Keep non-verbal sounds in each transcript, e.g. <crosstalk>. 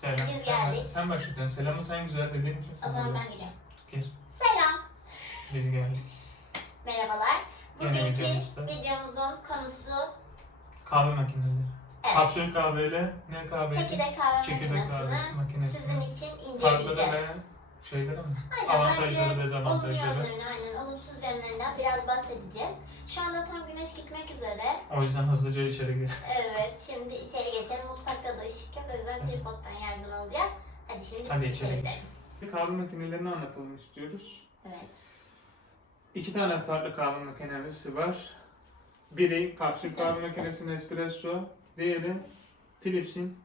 Selam. Biz Sen- geldik. Sen başlıyorsun. Selamı sen güzel dediğin için O sen zaman ben geliyorum. Gel. Selam. Biz geldik. Merhabalar. Yine Bugünkü videomuzda. videomuzun konusu Kahve makineleri. evet, Kapsül kahveyle ne kahve? çekirdek kahve Çekirdek kahvesi makinesini makinesi. sizin için Farkları inceleyeceğiz. ve şeyleri mi? Aynen Avantajları, bence olumlu dezavantajları. yönlerini, aynen olumsuz yönlerinden biraz bahsedeceğiz. Şu anda tam güneş gitmek üzere. O yüzden hızlıca içeri gir. Evet, şimdi içeri geçelim. Mutfakta da ışık yok. O yüzden tripod'dan yardım alacağız. Hadi şimdi Hadi içeri gidelim. Kahve makinelerini anlatalım istiyoruz. Evet. İki tane farklı kahve makinesi var. Biri kapsül kahve makinesi Nespresso, diğeri Philips'in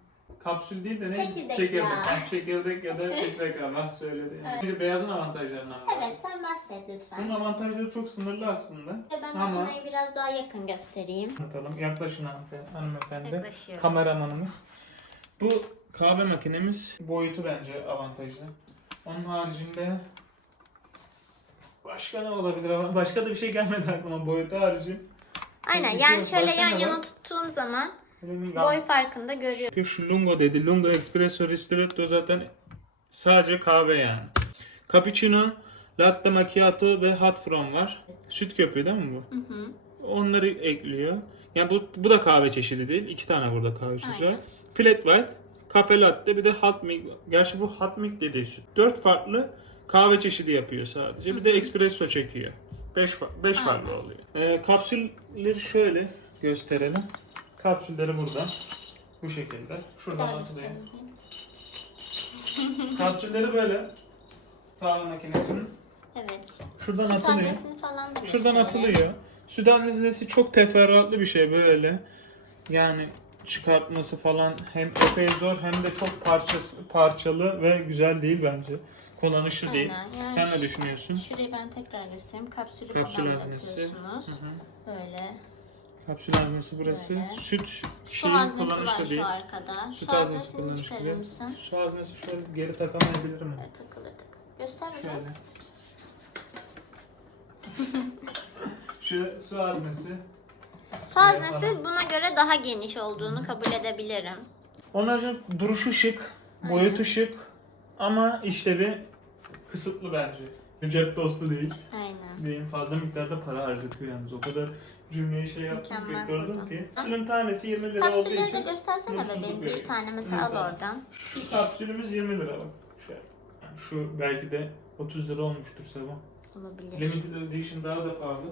kapsül değil de ne? Çekirdek çekirdek. ya. Ha, çekirdek ya da <laughs> filtre kahve söyledi. Yani. Evet. Bir de beyazın avantajlarından bahsedelim. Evet, sen bahset lütfen. Bunun avantajları çok sınırlı aslında. Ben Ama- makineyi biraz daha yakın göstereyim. Anlatalım. Yaklaşın hanımefendi. Yaklaşıyorum. Kameramanımız. Bu kahve makinemiz boyutu bence avantajlı. Onun haricinde başka ne olabilir? Başka da bir şey gelmedi aklıma boyutu harici. Aynen yani başka şöyle yan var? yana tuttuğum zaman Boy farkında görüyorum. Şu Lungo dedi. Lungo Espresso Ristretto zaten sadece kahve yani. Cappuccino, Latte Macchiato ve Hot From var. Süt köpüğü değil mi bu? Hı hı. Onları ekliyor. Yani bu, bu da kahve çeşidi değil. İki tane burada kahve çeşidi var. Flat White, Cafe Latte bir de Hot Milk. Gerçi bu Hot Milk dediği süt. Dört farklı kahve çeşidi yapıyor sadece. Bir de espresso çekiyor. Beş, beş farklı oluyor. Ee, kapsülleri şöyle gösterelim. Kapsülleri burada. Bu şekilde. Şuradan göstereyim. <laughs> Kapsülleri böyle. Kahve makinesinin. Evet. Şuradan Süt atılıyor. falan da Şuradan atılıyor. Süt annesi çok teferruatlı bir şey böyle. Yani çıkartması falan hem epey zor hem de çok parçası, parçalı ve güzel değil bence. Kullanışlı değil. Aynen, yani Sen ne düşünüyorsun? Şurayı ben tekrar göstereyim. Kapsülü Kapsül falan. Böyle. Kapsül haznesi burası. Böyle. Süt Su şeyi haznesi var kullanışlı değil. şu arkada. Süt Su haznesi haznesini kullanışlı çıkarır mısın? Su haznesi şöyle geri takamayabilirim. mi? Evet takılır takılır. Göster. Şöyle. <laughs> Şu su haznesi. Su haznesi buna göre daha geniş olduğunu kabul edebilirim. Onların duruşu şık, boyutu şık ama işlevi kısıtlı bence. Cep dostu değil. Aynen. Diyeyim fazla miktarda para harcatıyor yalnız. O kadar cümleyi şey yaptım ki Mükemmel gördüm kurdun. ki. Kapsülün tanesi 20 lira olduğu Kapsülleri de için göstersene mutsuzluk bebeğim. veriyor. Bir tane mesela Neyse. al oradan. şu kapsülümüz 20 lira bak. Şöyle. Yani şu belki de 30 lira olmuştur sabah. Olabilir. Limited Edition daha da pahalı.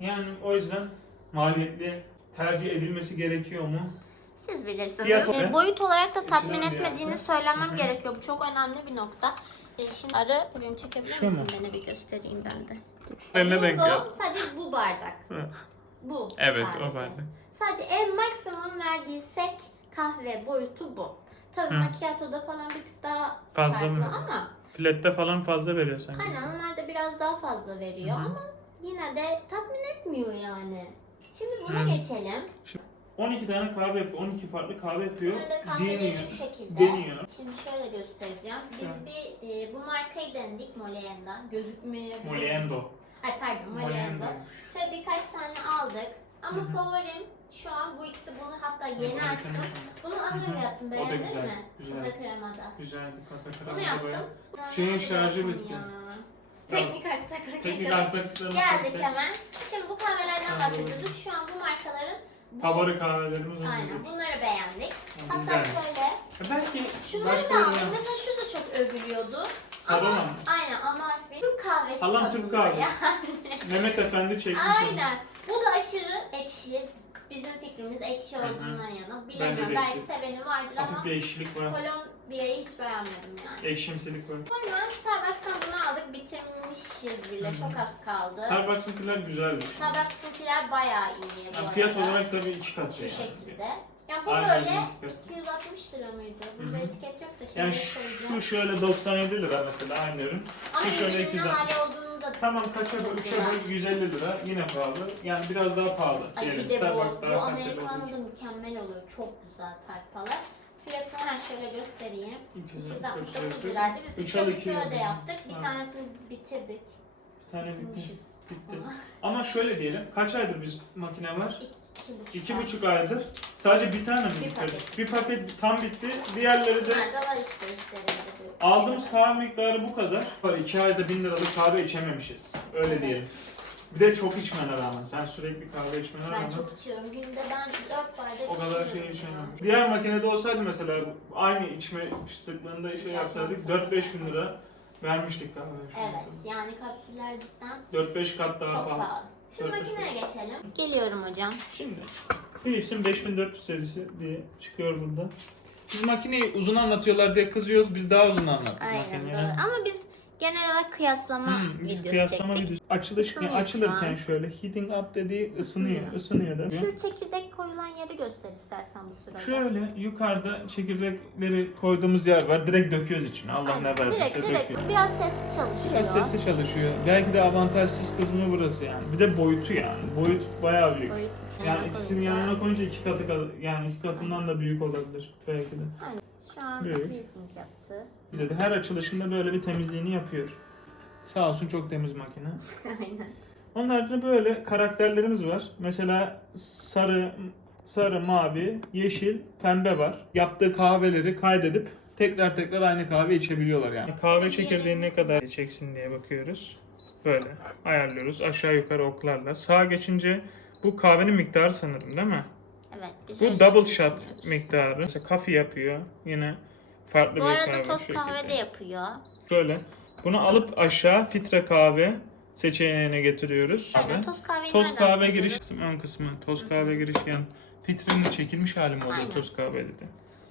Yani o yüzden maliyetli tercih edilmesi gerekiyor mu? Siz bilirsiniz. Fiyat E, olarak- boyut olarak da tatmin Üçüncü etmediğini söylemem Hı hı. gerekiyor. Bu çok önemli bir nokta. E, şimdi arı bebeğim çekebilir Şu misin? mu? Beni bir göstereyim ben de. Eline denk sadece bu bardak. Hı. bu Evet sadece. o bende. Sadece en maksimum verdiği sek kahve boyutu bu. Tabii Hı. macchiato'da falan bir tık daha Fazla farklı mı? ama Flatte falan fazla veriyor sanki. aynen onlar da biraz daha fazla veriyor Hı hı. ama yine de tatmin etmiyor yani. Şimdi buna Hı. geçelim. 12 tane kahve yapıyor. 12 farklı kahve yapıyor. Bunun da kahveleri Deniyor. şu şekilde. Deniyor. Şimdi şöyle göstereceğim. Biz Evet. bir e, bu markayı denedik Molienda. Gözükmüyor. Moliendo. Ay pardon Moliendo. Şöyle birkaç tane aldık. Ama Hı hı. favorim şu an bu ikisi bunu hatta yeni Hı hı. açtım. Bunu az önce yaptım beğendin güzel, mi? güzel. Kafe kremada. Güzeldi kafe Bunu kremada yaptım. bayağı. Ben Şeyin şarjı yaptım bitti. ya. Teknik aksaklık Teknik yaşadık. Geldik hemen. Şimdi bu kahvelerden bahsediyorduk. Şu an bu markaların bu, Favori kahvelerimiz Aynen onlar. bunları beğendik. Hatta beğendik. şöyle Belki şunları başka da aldık. bir- Mesela şu da çok övülüyordu. Sarona mı? Aynen Amalfi. Türk kahvesi Alan Türk tadında kahvesi. yani. Mehmet Efendi çekmiş onu. Aynen. Bu da aşırı ekşi. Bizim fikrimiz ekşi olduğundan yana. Bence Bilemiyorum de belki ekşi. seveni vardır ama Hafif bir ekşilik var. Kolombiya'yı hiç beğenmedim yani. Ekşimsilik var. Sonra Starbucks'tan bunu aldık. Bitirmişiz bile. Hı hı. Çok az kaldı. Starbucks'ınkiler güzeldi. Starbucks'ınkiler bayağı iyi bu Yani fiyat arada. olarak tabii iki kat Şu şey. şekilde. Ya bu Aynen, böyle iki kat. 260 lira mıydı? Burada Hı hı. etiket yok da şimdi Yani koyacağım. şu şöyle 97 lira mesela aynı ürün. Ama şu şöyle indirimli 260. hali olduğunu da Tamam kaça böl, 3'e böl 150 lira yine pahalı. Yani biraz daha pahalı. Ay bir de bu, Starbucks bu daha kaliteli olduğu Americano da için. mükemmel oluyor. Çok güzel parpalar. Fiyatını ben şöyle göstereyim. 269 269 lirası. liraydı. Biz Üç 3 al al iki 2 öde yaptık. Bir tanesini bitirdik. Bir tane bitti. Bitirmişiz. Bitti. Ama şöyle diyelim, kaç aydır biz makine var? İki buçuk. Aydır. Sadece bir tane mi Bir paket. Bir paket tam bitti. Diğerleri de Nerede var işte işlerinde. bu. aldığımız kahve miktarı bu kadar. Var iki ayda bin liralık kahve içememişiz. Öyle diyelim. Bir de çok içmene rağmen. Sen sürekli kahve içmene Ben rağmen. çok içiyorum. Günde ben dört bardak O kadar şey içiyorum ya. içemem. Diğer makinede olsaydı mesela aynı içme sıklığında şey yapsaydık 4-5 bin lira vermiştik kahveye şu Evet yani kapsüller cidden 4-5 kat daha çok pahalı. pahalı. Şimdi makineye geçelim. Geliyorum hocam. Şimdi Philips'in 5400 serisi diye çıkıyor burada. Biz makineyi uzun anlatıyorlar diye kızıyoruz. Biz daha uzun anlattık Aynen makineyi. doğru. Ama biz genel olarak kıyaslama Hmm, biz videosu kıyaslama çektik. videosu. Isınıyor şu açılırken şöyle heating up dediği ısınıyor. Isınıyor. ısınıyor da. Şu çekirdek koyulan yeri göster istersen bu sırada. Şöyle yukarıda çekirdekleri koyduğumuz yer var. Direkt döküyoruz içine. Allah Aynen, ne verdiyse direkt, direkt. döküyoruz. Biraz sesli çalışıyor. Biraz sesli çalışıyor. Belki de avantajsız kısmı burası yani. Bir de boyutu yani. Boyut bayağı büyük. Boyut Yani yanına ikisini yan yana koyunca iki katı yani iki katından da büyük olabilir belki de. Aynen. Şu an Büyük. freezing yaptı. Bize de her açılışında böyle bir temizliğini yapıyor. Sağ olsun çok temiz makine. <laughs> Aynen. Onun haricinde böyle karakterlerimiz var. Mesela sarı, sarı, mavi, yeşil, pembe var. Yaptığı kahveleri kaydedip tekrar tekrar aynı kahve içebiliyorlar yani. Kahve çekirdeği ne kadar içeceksin diye bakıyoruz. Böyle ayarlıyoruz aşağı yukarı oklarla. Sağa geçince bu kahvenin miktarı sanırım değil mi? Evet. biz Bu öyle double düşünüyoruz. shot miktarı. Mesela kafe yapıyor. Yine farklı Bu bir arada kahve toz şekilde. kahve de yapıyor. Böyle. Bunu alıp aşağı filtre kahve seçeneğine getiriyoruz. Aynen toz kahveyi Toz nereden kahve buluyoruz? giriş kısmı ön kısmı. Toz kahve giriş yan. Filtrenin çekilmiş hali mi oluyor Aynen. toz kahve dedi.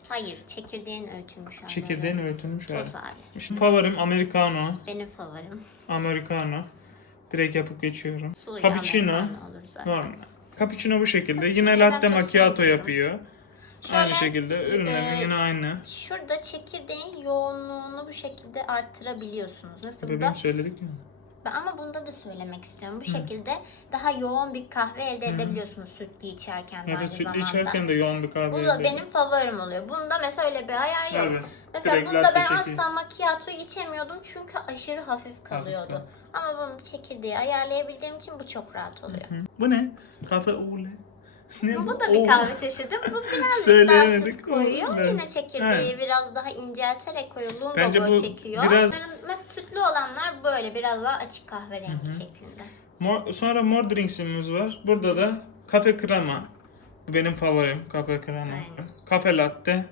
Hayır, çekirdeğin öğütülmüş hali. Çekirdeğin öğütülmüş hali. Toz hali. Şimdi favorim americano. Benim favorim. Americano. Direkt yapıp geçiyorum. Sulu Cappuccino. yağlı olur zaten. Normal. Cappuccino bu şekilde. Cappuccino'yu Yine latte çok macchiato yapıyor. Şöyle, aynı şekilde ürünleri e, yine aynı. Şurada çekirdeğin yoğunluğunu bu şekilde arttırabiliyorsunuz. Nasıl Bebeğim burada? söyledik ya. Ben ama bunda da söylemek istiyorum. Bu şekilde daha yoğun bir kahve elde edebiliyorsunuz sütlü içerken de Evet aynı sütlü zamanda. içerken de yoğun bir kahve. Bu da elde benim favorim oluyor. Bunda mesela öyle bir ayar yok. Evet. Mesela Direkt bunda latte ben çekiyor. asla macchiato'yu içemiyordum çünkü aşırı hafif kalıyordu. kalıyor. Ama bunun çekirdeği ayarlayabildiğim için bu çok rahat oluyor. Hı. Bu ne? Kafe ule. Ne Bu da bir kahve çeşidi. Bu birazcık daha Söyleyemedik. süt koyuyor. Evet. Yine çekirdeği biraz daha incelterek koyuyor. Lungo Bence bu çekiyor. biraz- Bunların mesela sütlü olanlar böyle biraz daha açık kahverengi şeklinde. Mor, sonra mor drinksimiz var. Burada da kafe krema. Bu Benim favorim kafe krema. Aynen. Kafe latte.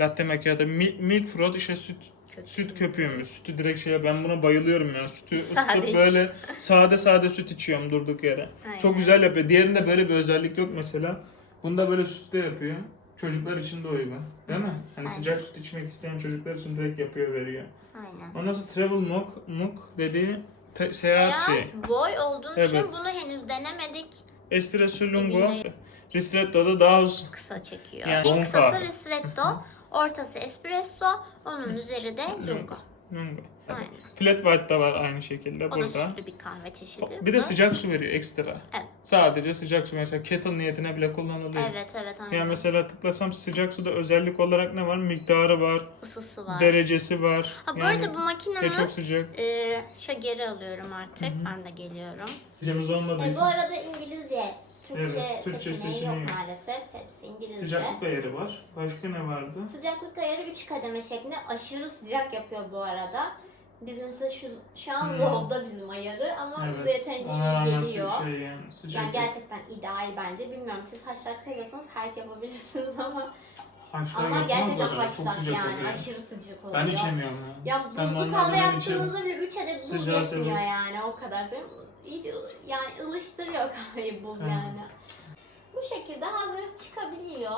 Latte macchiato. Mi- milk frot işte süt Köpüğü. süt köpüğümüz. Sütü direkt şeye ben buna bayılıyorum ya. Sütü Sade ısıtıp iç. böyle sade sade süt içiyorum durduk yere. Aynen. Çok güzel yapıyor. Diğerinde böyle bir özellik yok mesela. Bunda böyle sütte yapıyor. Çocuklar için de uygun. Değil mi? Hani Aynen. sıcak süt içmek isteyen çocuklar için direkt yapıyor veriyor. Aynen. Ondan sonra travel muk, muk dediği te- seyahat şeyi. Seyahat boy olduğunu Evet. düşünüyorum. Bunu henüz denemedik. Espresso lungo. Ristretto'da daha uzun. Kısa çekiyor. Yani en kısası ristretto, ortası espresso, onun üzeri de lungo. Lungo. Aynen. Flat white da var aynı şekilde O da burada. sütlü bir kahve çeşidi. Bir de sıcak su veriyor ekstra. Evet. Sadece sıcak su mesela kettle niyetine bile kullanılıyor. Evet evet aynen. Yani mesela tıklasam sıcak suda özellik olarak ne var? Miktarı var, Isısı var. derecesi var. Ha bu Yani arada bu makinenin çok sıcak. e, şu geri alıyorum artık. Hı hı. Ben de geliyorum. Bizimiz olmadığı E, bu arada İngilizce, Türkçe, Evet, Türkçe seçeneği, seçeneği yok maalesef. Hepsi İngilizce. sıcaklık ayarı var. Başka ne vardı? Sıcaklık ayarı 3 kademe şeklinde aşırı sıcak yapıyor bu arada. Biz mesela şu, şu an Hmm. low'da bizim ayarı ama bize yeterince Aa, iyi geliyor. Şey yani, sıcak Yani gerçekten ideal bence. Bilmiyorum siz haşlak seviyorsanız hack yapabilirsiniz <laughs> ama Haşlar ama yapmaz gerçekten zaten, çok haşlak sıcak yani oluyor. aşırı sıcak oluyor. Ben içemiyorum ya. Ya Sen buzlu normalde kahve ben yaptığınızda bile 3 adet buz Sıcağı yetmiyor seviyorum. yani o kadar söyleyeyim. Hiç yani ılıştırıyor <laughs> kahveyi buz yani. Bu şekilde haznesi çıkabiliyor.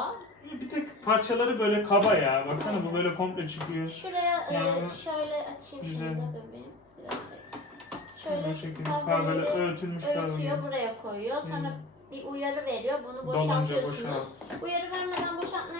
Bir tek parçaları böyle kaba ya. Baksana bu böyle komple çıkıyor. Şuraya e, Yani şöyle açayım güzel. şunu da bebeğim. Biraz çek. Bu Şöyle şekilde kahveleri kahveler öğütülmüş öğütüyor buraya koyuyor. Sonra bir uyarı veriyor. Bunu Dolunca boşaltıyorsunuz. boşalt. Uyarı vermeden boşaltma yapmadığınızda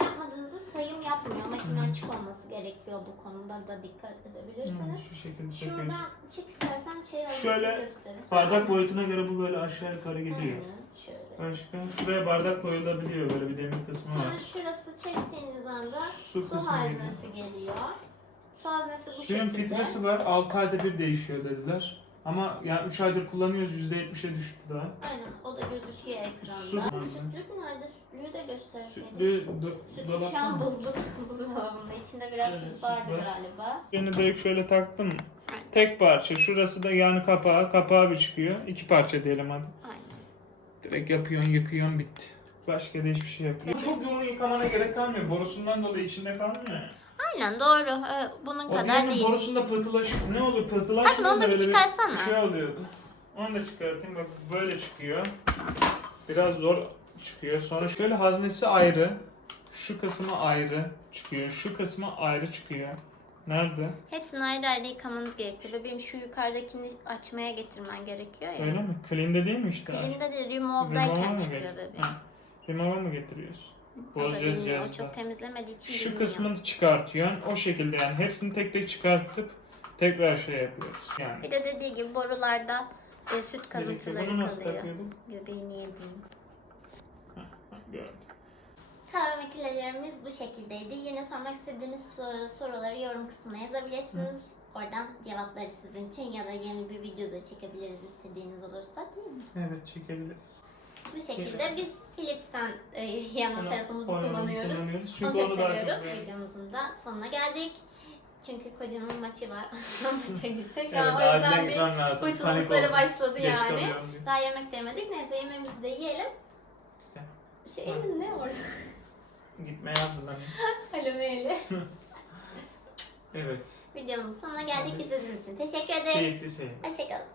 sayım yapmıyor. Makine açık olması gerekiyor bu konuda da dikkat Hı, edebilirsiniz. Şu şekilde. Şuradan çık istersen şey Şöyle gösterin. Bardak boyutuna göre bu böyle aşağı yukarı gidiyor. Aynen, şöyle. Başka şuraya bardak koyulabiliyor böyle bir demir kısmı Sonra var. şurası çektiğiniz anda Su su kısmı haznesi geliyor. Su haznesi bu Suyun şekilde. filtresi var 6 ayda bir değişiyor dediler. Ama yani 3 aydır kullanıyoruz %70'e düştü daha. Aynen o da gözüküyor ekranda. Su- Sütlük nerede? Sütlüğü de gösterseydik. Sütlü do- Sütlük dolapta şu an mı? buzluk <laughs> buzdolabında. İçinde biraz Evet, süt vardı var. galiba. Yine direkt şöyle taktım. Tek parça. Şurası da yani kapağı. Kapağı bir çıkıyor. İki parça diyelim hadi. Aynen. Direkt yapıyorsun, yıkıyorsun, bitti. Başka da hiçbir şey yok. Bu çok yoğun yıkamana gerek kalmıyor. Borusundan dolayı içinde kalmıyor ya. Aynen doğru. Ee, Bunun O kadar diğerinin değil. borusunda pıhtılaş... Ne olur pıhtılaş Hadi onu da bir çıkarsana. Şey oluyordu. Onu da çıkartayım. Bak böyle çıkıyor. Biraz zor çıkıyor. Sonra şöyle haznesi ayrı. Şu kısmı ayrı çıkıyor. Şu kısmı ayrı çıkıyor. Nerede? Hepsini ayrı ayrı yıkamanız gerekiyor. Bebeğim şu yukarıdakini açmaya getirmen gerekiyor ya. Öyle mi? Clean'de değil mi işte? Clean'de de Remove'a remove'dayken mı çıkıyor bebeğim. Ha, Remove'a mı getiriyorsun? Bozacağız bilmiyor. O cihazda. çok temizlemediği için Şu bilmiyor. kısmını çıkartıyorsun. O şekilde yani. Hepsini tek tek çıkartıp tekrar şey yapıyoruz. Yani. Bir de dediği gibi borularda e, süt kalıntıları Bunu nasıl kalıyor. takıyordun? Göbeğini yediğim. Gördüm. Kahve makinelerimiz bu şekildeydi. Yine sormak istediğiniz so- soruları yorum kısmına yazabilirsiniz. Oradan cevapları sizin için ya da yeni bir video da çekebiliriz istediğiniz olursa değil mi? Evet çekebiliriz. Bu şekilde biz Philips'ten e, yana tarafımızı kullanıyoruz. kullanıyoruz. Çünkü onu çok seviyoruz. beğendim. Videomuzun da sonuna geldik. Çünkü kocamın maçı var. <laughs> Maça gidecek. Şu an o yüzden bir gitmem lazım. Panik huysuzlukları oldum. başladı Geç yani. kalıyorum diye. Daha yemek de yemedik. Neyse yemeğimizi de yiyelim. Gel. Şu elin ne orada? <laughs> Gitmeye hazırlanayım. <laughs> Alo ne eli? Evet. Videomuzun sonuna geldik. İzlediğiniz için teşekkür ederim. Keyifli seyir. Hoşçakalın.